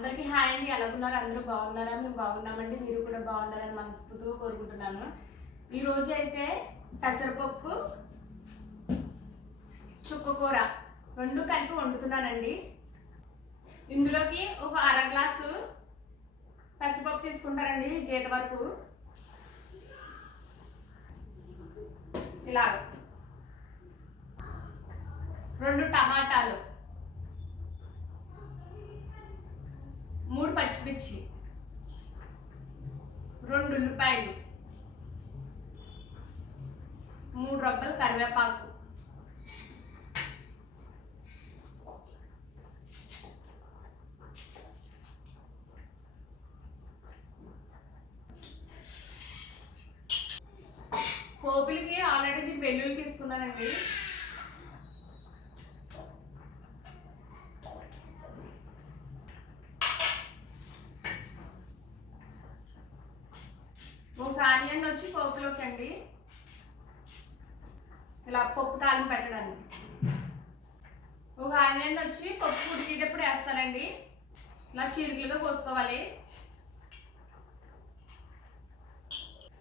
అందరికీ హాయ్ అండి. ఎలా ఉన్నారు? అందరూ బాగున్నారా? మేము బాగున్నామండి. మీరు కూడా బాగున్నారని మనస్ఫూర్తిగా కోరుకుంటున్నాను. ఈరోజు అయితే పెసరపప్పు చుక్కకూర రెండు కలిపి వండుతున్నానండి. ఇందులోకి ఒక అర గ్లాసు పెసరపప్పు తీసుకుంటారండి గీత వరకు. ఇలా రెండు టమాటాలు. మూడు పచ్చిమిర్చి. రెండు ఉల్లిపాయలు. మూడు రొబ్బలు కరివేపాకు. పోపులకి ఆల్రెడీ నేను వెల్లుల్లి తీసుకున్నానండి ఒక ఆనియన్ వచ్చి పోపులోకి అండి ఇలా పప్పు తాలింపు పెట్టడానికి ఒక ఆనియన్ వచ్చి పప్పు ఉడికేటప్పుడు వేస్తారండి ఇలా కోసుకోవాలి.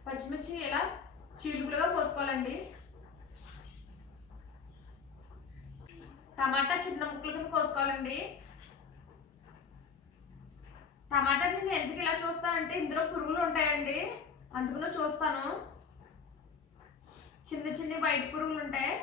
పచ్చిమిర్చి ఇలా చీలుకలుగా కోసుకోవాలండి. టమాటా చిన్న ముక్కలు కింద కోసుకోవాలండి. టమాటా నేను ఎందుకు ఇలా చూస్తానంటే ఇందులో పురుగులు ఉంటాయండి. అందుకునే చూస్తాను. చిన్న చిన్న వైట్ పురుగులు ఉంటాయి.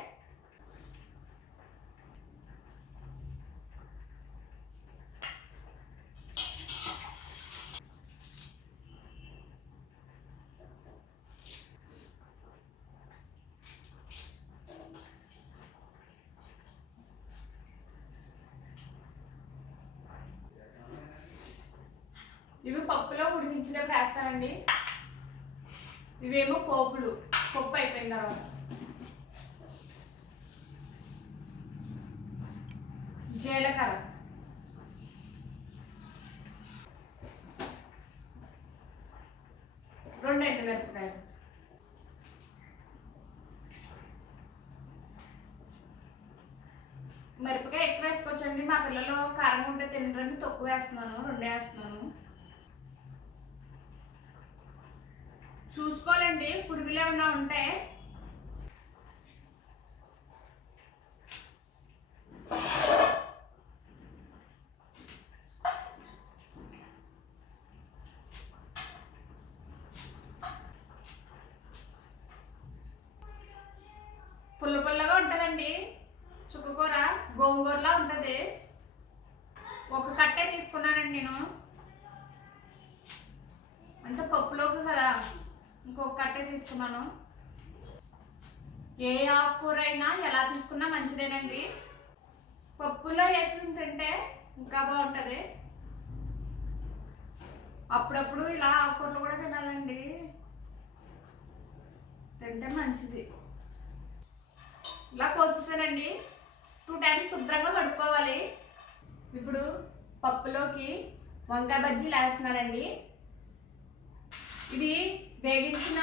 ఇవి పప్పులో ఉడికించినప్పుడు వేస్తానండి. ఇవేమో పోపులు. పప్పు అయిపోయిన తర్వాత. జీలకర్ర. రెండు మిరపకాయలు మిరపకాయ ఎక్కువ వేసుకోవచ్చండి. మా పిల్లలు కారం ఉంటే తినరని తక్కువ వేస్తున్నాను. రెండు వేస్తున్నాను. చూసుకోవాలండి. పురుగులు ఏమైనా ఉంటే. పుల్ల పుల్లగా ఉంటుందండి. చుక్కకూర గోంగూరలా ఉంటుంది. ఒక కట్టే తీసుకున్నానండి నేను అంటే పప్పులోకి కదా ఇంకొక కట్టే తీసుకున్నాను. ఏ ఆకుకూర అయినా ఎలా తీసుకున్నా మంచిదేనండి. పప్పులో వేసుకుని తింటే ఇంకా బాగుంటుంది. అప్పుడప్పుడు ఇలా ఆకుకూరలు కూడా తినాలండి. తింటే మంచిది. ఇలా కోసేసానండి. టూ టైమ్స్ శుభ్రంగా కడుక్కోవాలి. ఇప్పుడు పప్పులోకి వంకాయ బజ్జీలు వేస్తున్నానండి. ఇది వేగించిన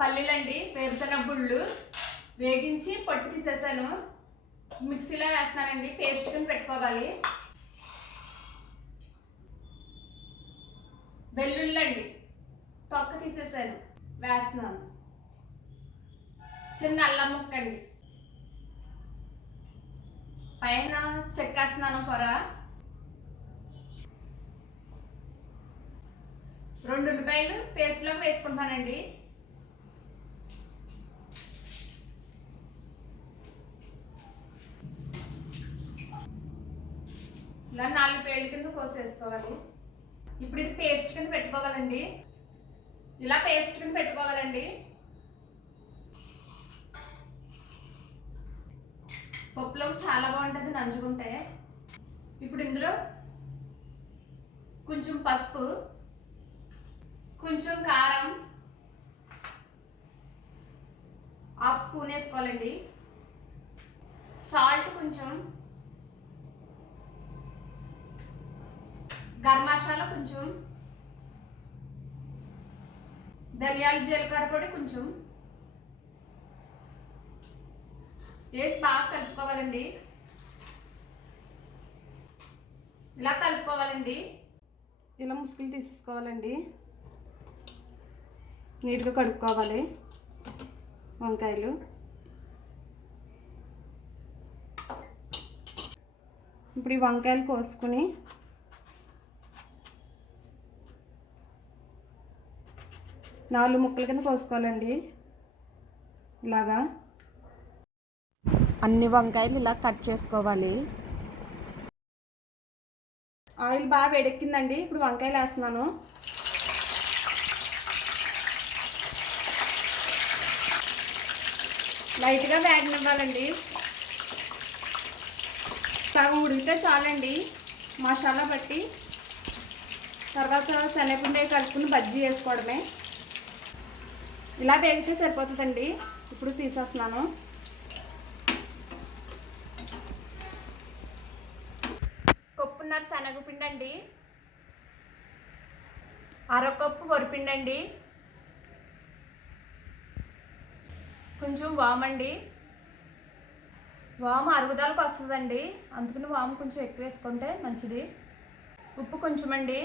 పల్లీలండి వేరుశనగ గుళ్ళు వేగించి పొట్టు తీసేసాను. మిక్సీలో వేస్తానండి పేస్ట్ కింద పెట్టుకోవాలి. వెల్లుల్లండి తొక్క తీసేసాను వేస్తున్నాను. చిన్న అల్లం ముక్క అండి పైన చెక్కేస్తున్నాను పొర. రెండు ఉల్లిపాయలు పేస్ట్లో వేసుకుంటానండి. ఇలా నాలుగు పేళ్ళ కింద కోసేసుకోవాలి. ఇప్పుడు ఇది పేస్ట్ కింద పెట్టుకోవాలండి. ఇలా పేస్ట్ కింద పెట్టుకోవాలండి. పప్పులోకి చాలా బాగుంటుంది నంజుకుంటే. ఇప్పుడు ఇందులో కొంచెం పసుపు కొంచెం కారం హాఫ్ స్పూన్ వేసుకోవాలండి. సాల్ట్ కొంచెం గర్మాశాల కొంచెం. ధనియాల జీలకర్ర పొడి కొంచెం. వేసి బాగా కలుపుకోవాలండి? ఇలా కలుపుకోవాలండి. ఇలా ముసుగులు తీసేసుకోవాలండి. నీట్గా కడుక్కోవాలి వంకాయలు. ఇప్పుడు ఈ వంకాయలు కోసుకుని నాలుగు ముక్కల కింద కోసుకోవాలండి ఇలాగా. అన్ని వంకాయలు ఇలా కట్ చేసుకోవాలి. ఆయిల్ బాగా వేడెక్కిందండి. ఇప్పుడు వంకాయలు వేస్తున్నాను. లైట్గా వేగనివ్వాలండి. సగం ఉడికితే చాలండి. మసాలా బట్టి తర్వాత శనగపిండి కలుపుకుని బజ్జీ వేసుకోవడమే. ఇలా వేగితే సరిపోతుందండి. ఇప్పుడు తీసేస్తున్నాను. కొప్పున్నర శనగపిండి అండి అరకప్పు వరిపిండి అండి కొంచెం వామండి వాము అరుగుదలకు వస్తుందండి. అందుకని వాము కొంచెం ఎక్కువ వేసుకుంటే మంచిది. ఉప్పు కొంచెం అండి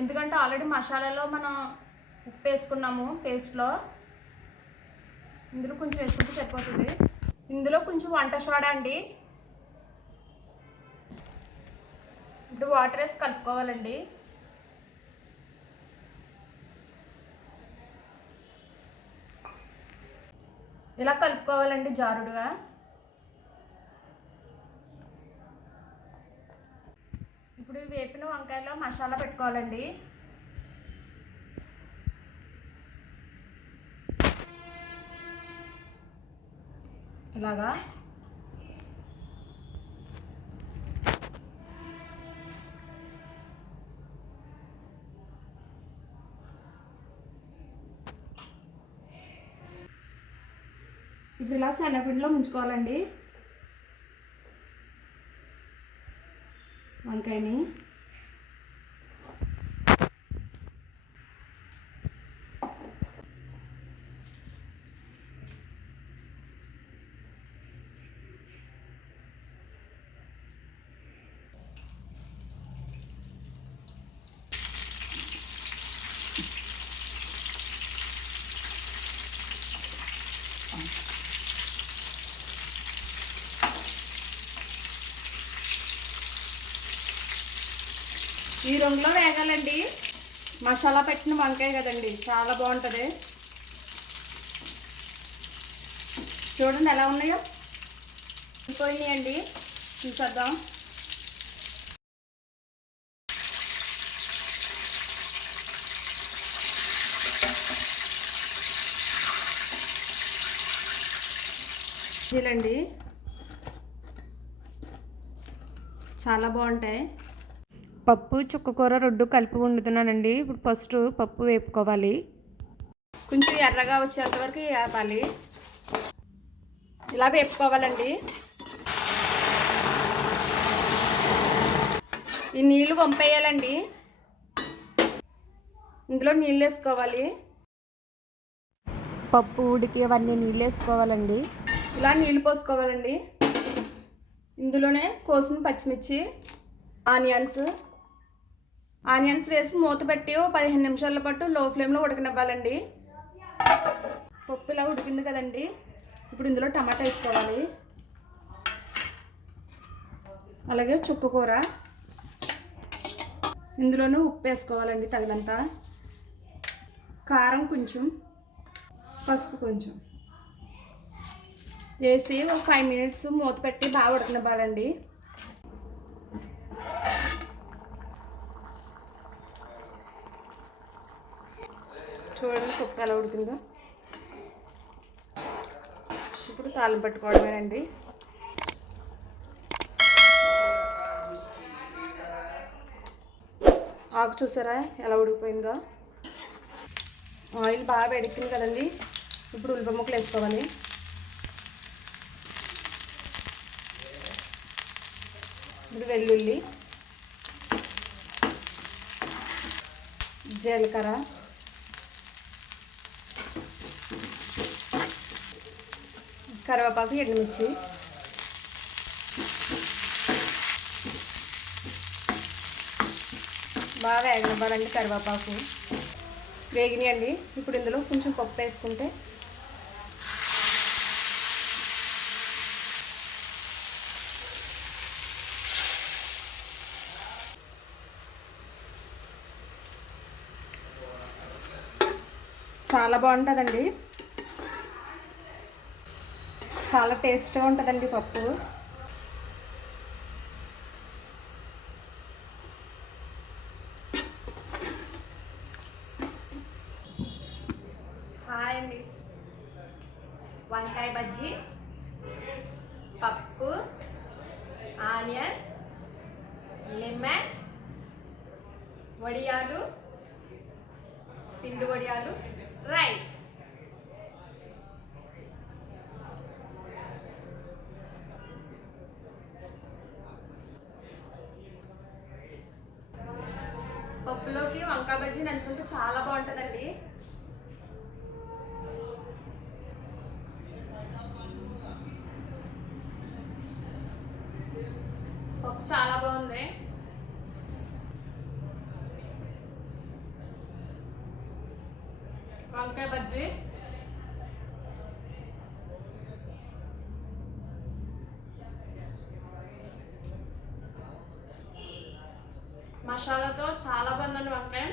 ఎందుకంటే ఆల్రెడీ మసాలాలో మనం ఉప్పు వేసుకున్నాము పేస్ట్లో ఇందులో కొంచెం వేసుకుంటే సరిపోతుంది. ఇందులో కొంచెం వంట సోడా అండి. ఇప్పుడు వాటర్ వేసి కలుపుకోవాలండి. ఇలా కలుపుకోవాలండి జారుడుగా. ఇప్పుడు వేపిన వంకాయలో మసాలా పెట్టుకోవాలండి. ఇలాగా. ఇప్పుడు ఇలా శనగపిండిలో ముంచుకోవాలండి. వంకాయని. ఈ రంగులో వేగాలండి. మసాలా పెట్టిన వంకాయ కదండి చాలా బాగుంటుంది. చూడండి ఎలా ఉన్నాయో. పోయినాయండి చూసేద్దాం. ఇదండి చాలా బాగుంటాయి. పప్పు చుక్కకూర రెండు కలిపి వండుతున్నానండి. ఇప్పుడు ఫస్ట్ పప్పు వేపుకోవాలి. కొంచెం ఎర్రగా వచ్చేంత వరకు వేపాలి. ఇలా వేపుకోవాలండి. ఈ నీళ్ళు వంపేయాలండి. ఇందులో నీళ్ళు వేసుకోవాలి. పప్పు ఉడికి అవన్నీ నీళ్ళు వేసుకోవాలండి. ఇలా నీళ్ళు పోసుకోవాలండి. ఇందులోనే కోసిన పచ్చిమిర్చి ఆనియన్స్ ఆనియన్స్ వేసి మూత పెట్టి ఓ పదిహేను నిమిషాల పాటు లో ఫ్లేమ్లో ఉడకనివ్వాలండి. పప్పు ఇలా ఉడికింది కదండి. ఇప్పుడు ఇందులో టమాటా వేసుకోవాలి. అలాగే చుక్కకూర ఇందులోనూ ఉప్పు వేసుకోవాలండి తగినంత. కారం కొంచెం. పసుపు కొంచెం. వేసి ఒక ఫైవ్ మినిట్స్ మూత పెట్టి బాగా ఉడకనివ్వాలండి. చూడండి పప్పు ఎలా ఉడికిందో? ఇప్పుడు తాళం పెట్టుకోవడమేనండి. ఆకు చూసారా? ఎలా ఉడికిపోయిందో? ఆయిల్ బాగా వేడెక్కింది కదండి. ఇప్పుడు ఉల్లిపాయ ముక్కలు వేసుకోవాలి. ఇప్పుడు వెల్లుల్లి జీలకర్ర కరివేపాకు ఎండుమిర్చి. బాగా వేగనివ్వాలండి కరివేపాకు. వేగినాయండి. ఇప్పుడు ఇందులో కొంచెం పప్పు వేసుకుంటే చాలా బాగుంటుందండి. చాలా టేస్ట్గా ఉంటుందండి పప్పు. హాయ్ అండి. వంకాయ బజ్జీ పప్పు ఆనియన్ లెమన్ వడియాలు పిండి వడియాలు రైస్. పప్పులోకి వంకాయ బజ్జీ నంచుకుంటే చాలా బాగుంటుందండి పప్పు చాలా బాగుంది వంకాయ బజ్జీ మసాలాతో చాలా బాగుందండి వంకాయ.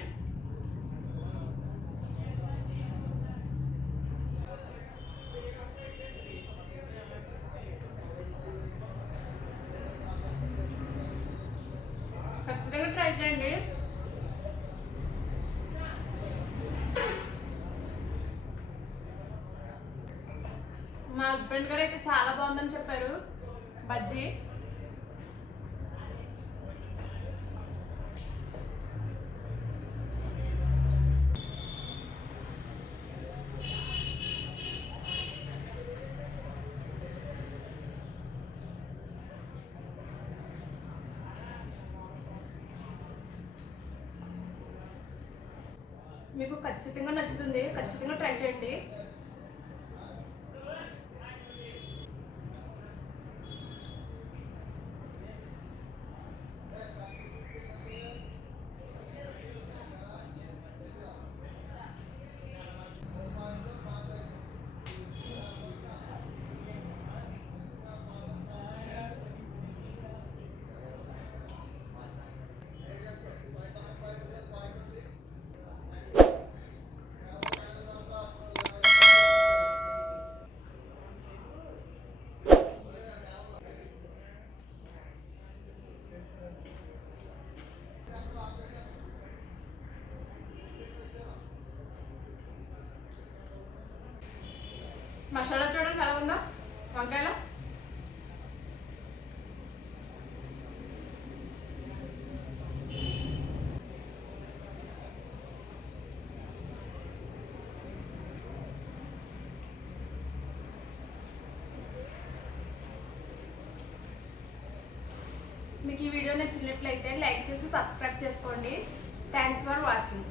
ఖచ్చితంగా ట్రై చేయండి. మా హస్బెండ్ గారు అయితే చాలా బాగుందని చెప్పారు. బజ్జీ. మీకు ఖచ్చితంగా నచ్చుతుంది. ఖచ్చితంగా ట్రై చేయండి. మసాలా చూడండి ఎలా ఉందో? వంకాయలో? మీకు ఈ వీడియో నచ్చినట్లయితే లైక్ చేసి సబ్స్క్రైబ్ చేసుకోండి. Thanks for watching